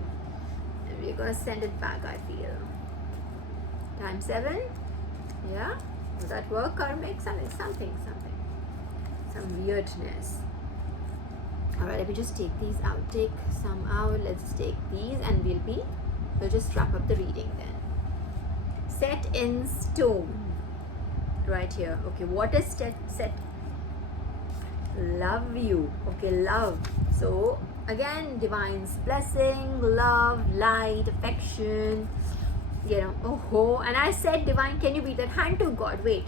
And we're gonna send it back, I feel. Time 7. Yeah? Does that work? Karmic? Something. Some weirdness. Alright, let me just take these out. Take some out. Let's take these and we'll just wrap up the reading then. Set in stone. Right here. Okay, what is set? Love you. Okay, love. So again, divine's blessing, love, light, affection, you know. And I said, divine, can you beat that? Hand to God. Wait,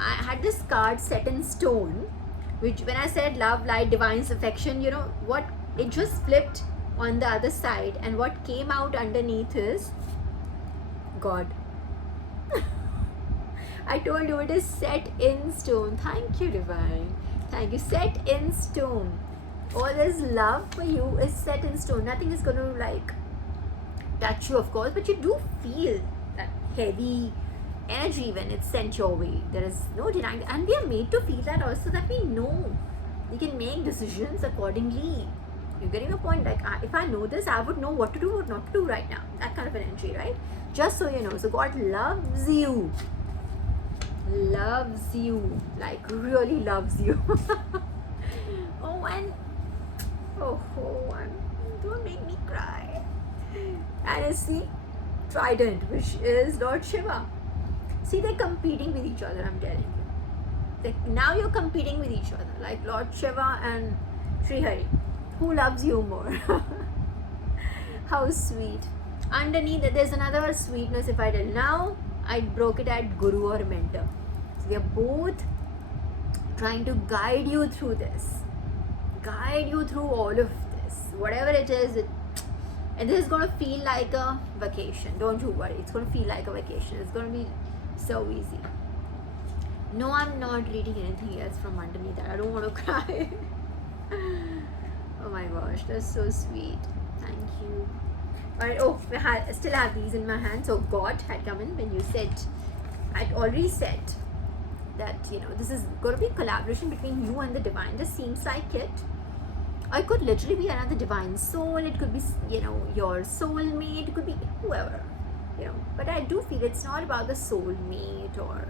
I had this card set in stone, which when I said love, light, divine's affection, you know what, it just flipped on the other side, and what came out underneath is God. I told you it is set in stone. Thank you, divine. Thank you. Set in stone. All this love for you is set in stone. Nothing is going to like touch you, of course, but you do feel that heavy energy when it's sent your way. There is no denying that. And we are made to feel that also, that we know we can make decisions accordingly. You're getting a point? Like, if I know this, I would know what to do, what not to do right now. That kind of an energy, right? Just so you know. So God loves you. Loves you. Like, really loves you. Don't make me cry. And it's the trident, which is Lord Shiva. See, they're competing with each other, I'm telling you. Now you're competing with each other, like Lord Shiva and Sri Hari. Who loves you more? How sweet. Underneath, there's another sweetness if I tell. Now, I broke it at Guru or Mentor. So they're both trying to guide you through this. Guide you through all of this. Whatever it is, and this is going to feel like a vacation. Don't you worry. It's going to feel like a vacation. It's going to be so easy. No, I'm not reading anything else from underneath that. I don't want to cry. Oh my gosh, that's so sweet. Thank you. Alright, I still have these in my hand. So God had come in when you said, I'd already said that, you know, this is going to be a collaboration between you and the divine. This seems like it. Or it could literally be another divine soul. It could be, you know, your soulmate. It could be whoever, you know. But I do feel it's not about the soulmate, or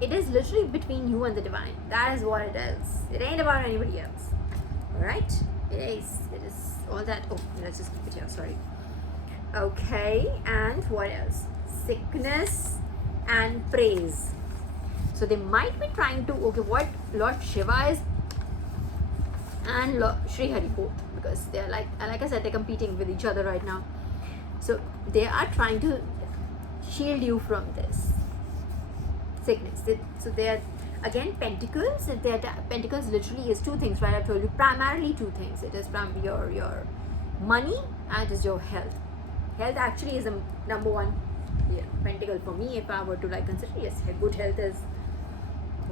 it is literally between you and the divine. That is what it is. It ain't about anybody else. Alright? It is all that. Oh, let's just keep it here. Sorry. Okay, and what else? Sickness and praise. So they might be trying to, what Lord Shiva is and Lord Sri Hari both, because they're like I said, they're competing with each other right now. So they are trying to shield you from this sickness. So they are Again, pentacles, pentacles literally is two things, right? I told you primarily two things. It is from your money and it is your health. Health actually is a number one pentacle for me. If I were to like consider, yes, good health is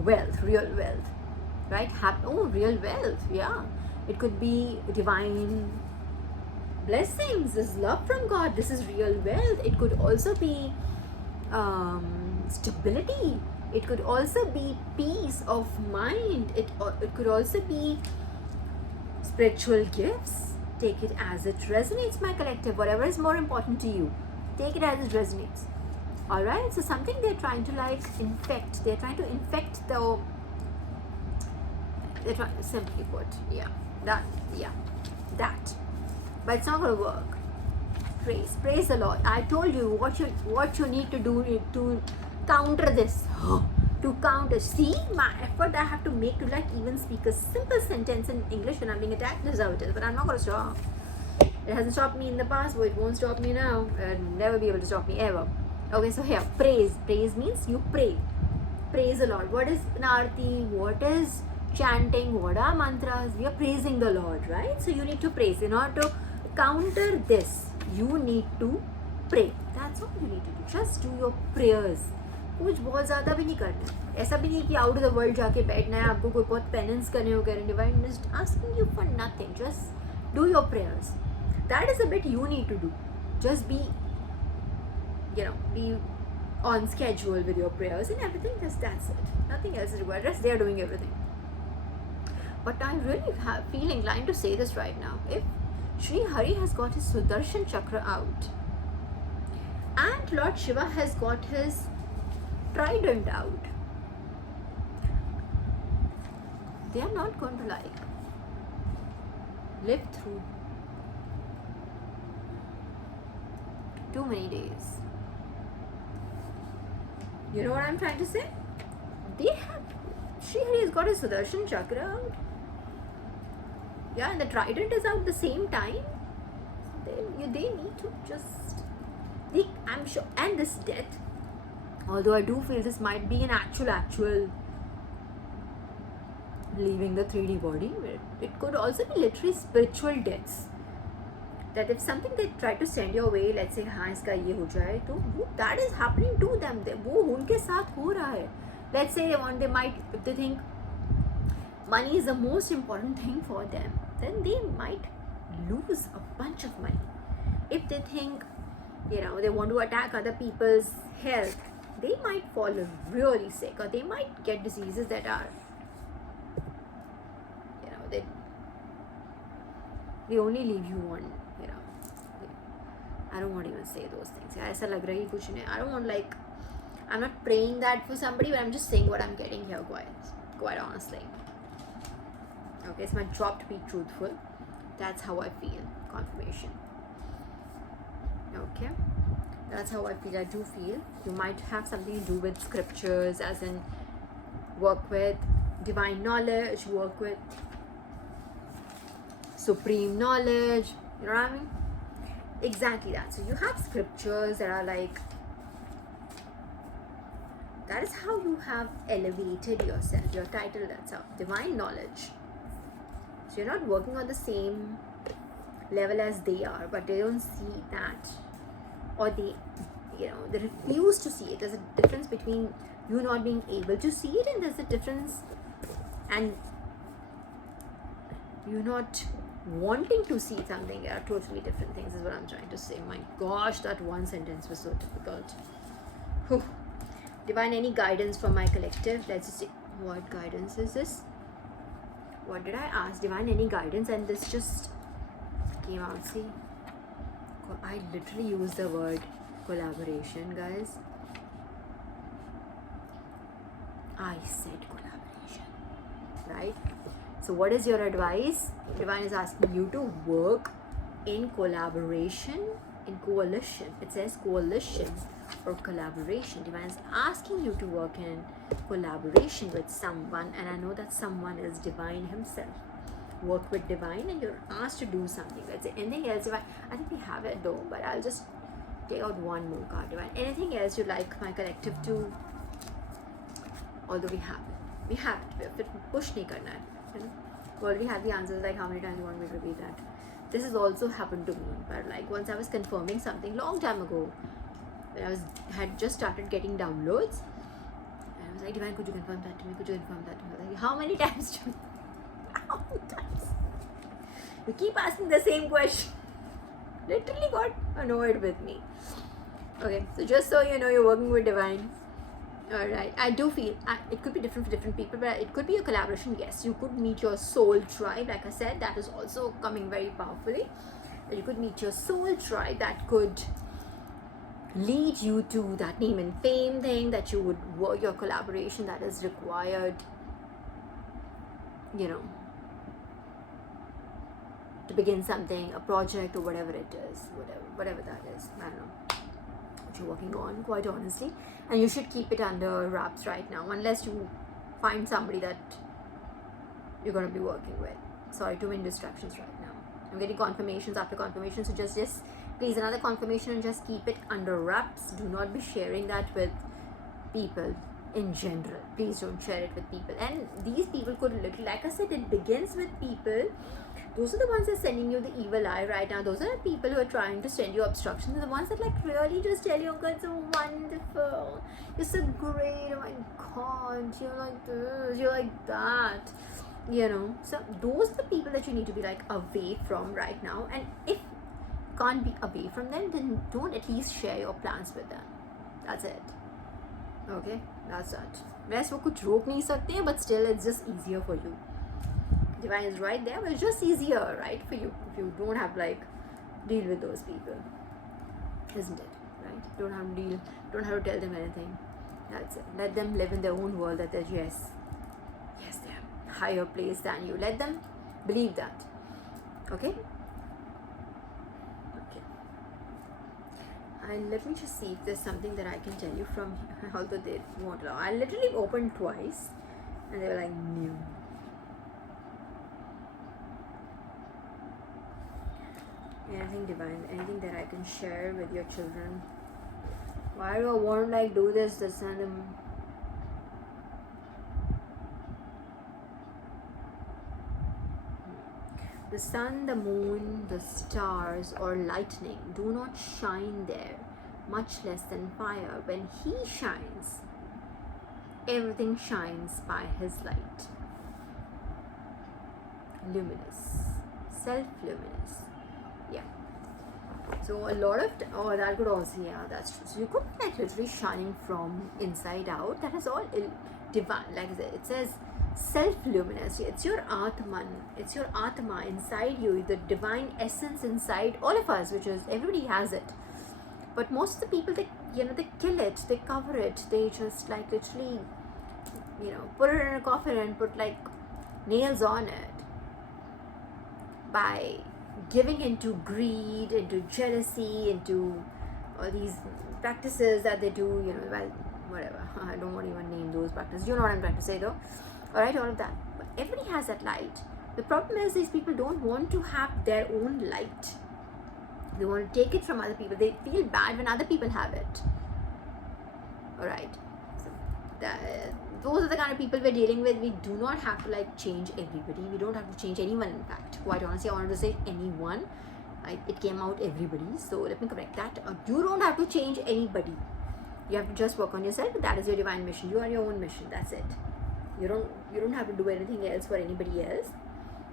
wealth, real wealth, right? Real wealth, yeah. It could be divine blessings, this love from God. This is real wealth. It could also be stability. It could also be peace of mind. It could also be spiritual gifts. Take it as it resonates, my collective. Whatever is more important to you, take it as it resonates. All right. So something they're trying to like infect. They're trying to infect the. They're trying, simply put, that. But it's not gonna work. Praise the Lord. I told you what you need to do to counter this. To counter, see my effort I have to make to like even speak a simple sentence in English when I'm being attacked. This is how it is. But I'm not gonna stop. It hasn't stopped me in the past, but it won't stop me now. It'll never be able to stop me ever. Okay, so here, praise. Praise means you pray. Praise the Lord. What is Narti? What is chanting? What are mantras? We are praising the Lord, right? So you need to praise. In order to counter this, you need to pray. That's all you need to do. Just do your prayers. कुछ बहुत ज़्यादा भी नहीं करना है. ऐसा भी नहीं कि आउट ऑफ द वर्ल्ड जाके बैठना है, आपको कोई बहुत पेनेंस करने हो, divine is asking you for nothing. Just do your prayers. That is a bit you need to do. Just be on schedule with your prayers and everything. That's it. Nothing else is required. Rest, they are doing everything. But I really feel inclined to say this right now. If Sri Hari has got his Sudarshan Chakra out and Lord Shiva has got his trident out, they are not going to like live through too many days. You know what I'm trying to say? Sri Hari has got his Sudarshan Chakra out. Yeah, and the trident is out the same time. They need to just. I'm sure. And this death, although I do feel this might be an actual leaving the 3D body, it could also be literally spiritual deaths. That if something they try to send your way, let's say हाँ इसका ये हो जाए, तो that is happening to them. वो उनके साथ हो रहा है. Let's say if they think money is the most important thing for them, then they might lose a bunch of money. If they think, they want to attack other people's health, they might fall really sick, or they might get diseases that are, they only leave you one. I don't want to even say those things. ऐसा लग रहा है कि कुछ नहीं. I don't want I'm not praying that for somebody, but I'm just saying what I'm getting here, quite honestly. Okay, it's my job to be truthful. That's how I feel. Confirmation. Okay, that's how I feel. I do feel you might have something to do with scriptures, as in work with divine knowledge, work with supreme knowledge. You know what I mean? Exactly that. So you have scriptures that are like, that is how you have elevated yourself, your title, that's how, divine knowledge. So you're not working on the same level as they are, but they don't see that, or they refuse to see it. There's a difference between you not being able to see it, and there's a difference, and you not wanting to see something. Are totally different things, is what I'm trying to say. My gosh, that one sentence was so difficult. Whew. Divine, any guidance for my collective? Let's just see. What guidance is this? What did I ask? Divine, any guidance? And this just came out. See, I literally used the word collaboration, guys. I said collaboration, right? So what is your advice? Divine is asking you to work in collaboration, in coalition. It says coalition or collaboration. Divine is asking you to work in collaboration with someone, and I know that someone is Divine himself. Work with Divine, and you're asked to do something. Let's say anything else. Divine, I think we have it though, but I'll just take out one more card. Divine, anything else you'd like my collective to, although we have it. We have to push nahi karna hai, you know. We already have the answers, like how many times you want me to repeat that. This has also happened to me, but like once I was confirming something long time ago, when I had just started getting downloads, and I was like, Divine, could you confirm that to me? Could you confirm that to me? I was like, how many times do how many times? You keep asking the same question. Literally got annoyed with me. Okay, so just so you know, you're working with Divine. Alright, I do feel it could be different for different people, but it could be a collaboration. Yes, you could meet your soul tribe. Like I said, that is also coming very powerfully. You could meet your soul tribe that could lead you to that name and fame thing, that you would work your collaboration that is required, you know, to begin something, a project or whatever it is, whatever that is. I don't know what you're working on, quite honestly, and you should keep it under wraps right now, unless you find somebody that you're going to be working with. Sorry, too many distractions right now. I'm getting confirmations after confirmation, so just please, another confirmation, and just keep it under wraps. Do not be sharing that with people in general. Please don't share it with people. And these people could literally, like I said, it begins with people. Those are the ones that are sending you the evil eye right now. Those are the people who are trying to send you obstructions. They're the ones that like really just tell you, oh God, it's so wonderful, you're so great, oh my God, you're like this, you're like that, you know. So those are the people that you need to be like away from right now. And if you can't be away from them, then don't at least share your plans with them. That's it. Okay, that's that. वैसे वो कुछ रोक नहीं सकते, but still it's just easier for you. Divine is right there, but it's just easier, right, for you if you don't have like deal with those people, isn't it? Right? Don't have to tell them anything. That's it. Let them live in their own world, that they're yes, they're higher place than you. Let them believe that. Okay. And let me just see if there's something that I can tell you from here, although they won't allow. I literally opened twice and they were like, no. Anything divine, anything that I can share with your children. Why do I want to like do this and the sun, the moon, the stars, or lightning do not shine there, much less than fire. When he shines, everything shines by his light. Luminous, self-luminous. Yeah. So a lot of that could also, yeah, that's true. So you could be like literally shining from inside out. That is all divine. Like it says, self-luminous. It's your Atman. It's your Atma inside you, the divine essence inside all of us, which is everybody has it. But most of the people, they kill it, they cover it, they just like literally, put it in a coffin and put like nails on it by giving into greed, into jealousy, into all these practices that they do, well, whatever. I don't want to even name those practices. You know what I'm trying to say though. Alright, all of that. But everybody has that light. The problem is these people don't want to have their own light. They want to take it from other people. They feel bad when other people have it. Alright. So those are the kind of people we're dealing with. We do not have to like change everybody. We don't have to change anyone, in fact. Quite honestly, I wanted to say anyone. It came out everybody. So let me correct that. You don't have to change anybody. You have to just work on yourself. That is your divine mission. You are your own mission. That's it. You don't have to do anything else for anybody else.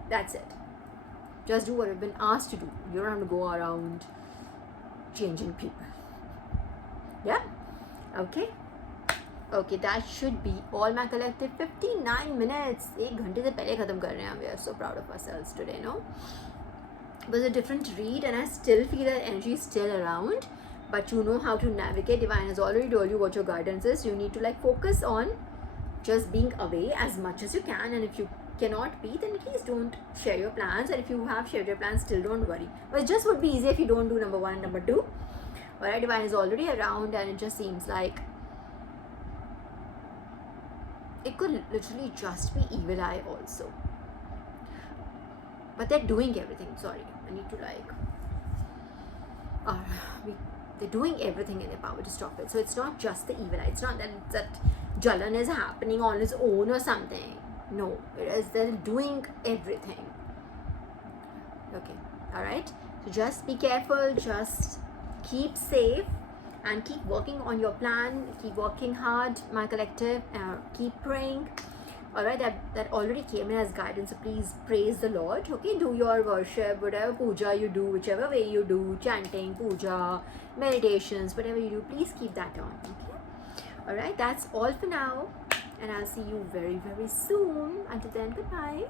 That's it. Just do what you've been asked to do. You don't have to go around changing people. Yeah? Okay? Okay, that should be all my collective 59 minutes. 1 घंटे से पहले खत्म कर रहे हैं. We are so proud of ourselves today, no? It was a different read and I still feel that energy is still around. But you know how to navigate. Divine has already told you what your guidance is. You need to like focus on just being away as much as you can, and if you cannot be, then at least don't share your plans, and if you have shared your plans, still don't worry. But it just would be easier if you don't do number 1 and number 2. Alright, Divine is already around, and it just seems like it could literally just be evil eye also, but they're doing everything. Sorry, I need to like They're doing everything in their power to stop it. So it's not just the evil eye. It's not that Jalan is happening on its own or something. No, it is they're doing everything. Okay, alright? So just be careful, just keep safe and keep working on your plan, keep working hard, my collective, keep praying. Alright, that already came in as guidance, so please praise the Lord. Okay, do your worship, whatever puja you do, whichever way you do, chanting, puja, meditations, whatever you do, please keep that on. Okay, alright, that's all for now, and I'll see you very, very soon. Until then, goodbye.